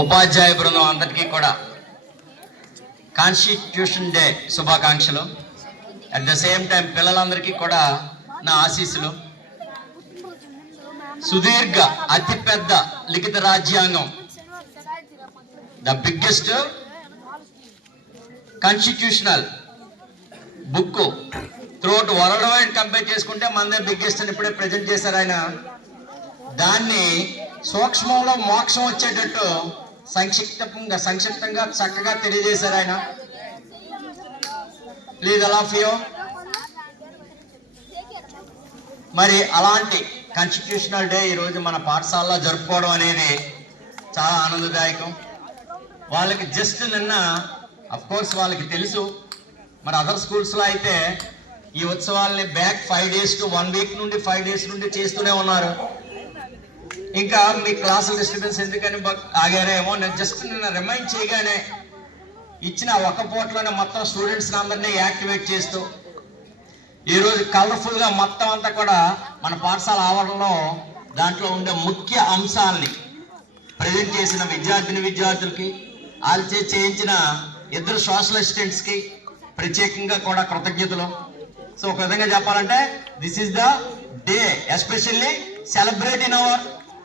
ఉపాధ్యాయ బృందం అందరికీ కూడా కాన్స్టిట్యూషన్ డే శుభాకాంక్షలు. అట్ ద సేమ్ టైం పిల్లలందరికీ కూడా నా ఆశీస్సులు. సుదీర్ఘ అతిపెద్ద లిఖిత రాజ్యాంగం, the biggest constitutional book throughout world wide compare చేసుకుంటే మనదే బిగ్గెస్ట్ అని ఇప్పుడే ప్రజెంట్ చేశారు ఆయన. దాన్ని సూక్ష్మంలో మోక్షం వచ్చేటట్టు సంక్షిప్తంగా చక్కగా తెలియజేశారు ఆయన. ప్లీజ్ అలా ఫియో. మరి అలాంటి కాన్స్టిట్యూషనల్ డే ఈరోజు మన పాఠశాలలో జరుపుకోవడం అనేది చాలా ఆనందదాయకం. వాళ్ళకి జస్ట్ నిన్న అఫ్ కోర్స్ వాళ్ళకి తెలుసు, మరి అదర్ స్కూల్స్లో అయితే ఈ ఉత్సవాల్ని బ్యాక్ 5 days to 1 week నుండి 5 days నుండి చేస్తూనే ఉన్నారు. ఇంకా మీ క్లాసుల డిస్టర్బెన్స్ ఎందుకని ఆగారేమో. నేను జస్ట్ నిన్న రిమైండ్ చేయగానే ఇచ్చిన ఒక పూటలోనే మొత్తం స్టూడెంట్స్ అందరినీ యాక్టివేట్ చేస్తూ ఈరోజు కలర్ఫుల్గా మొత్తం అంతా కూడా మన పాఠశాల ఆవరణలో దాంట్లో ఉండే ముఖ్య అంశాలని ప్రజెంట్ చేసిన విద్యార్థులకి, వాళ్ళచే చేయించిన 2 సోషల్ అసిస్టెంట్స్కి ప్రత్యేకంగా కూడా కృతజ్ఞతలు. సో ఒక విధంగా చెప్పాలంటే this is the day especially celebrate in our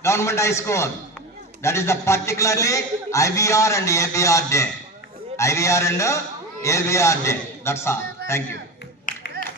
government high school. That is the particularly IVR and ABR day. IVR and ABR day. That's all. Thank you.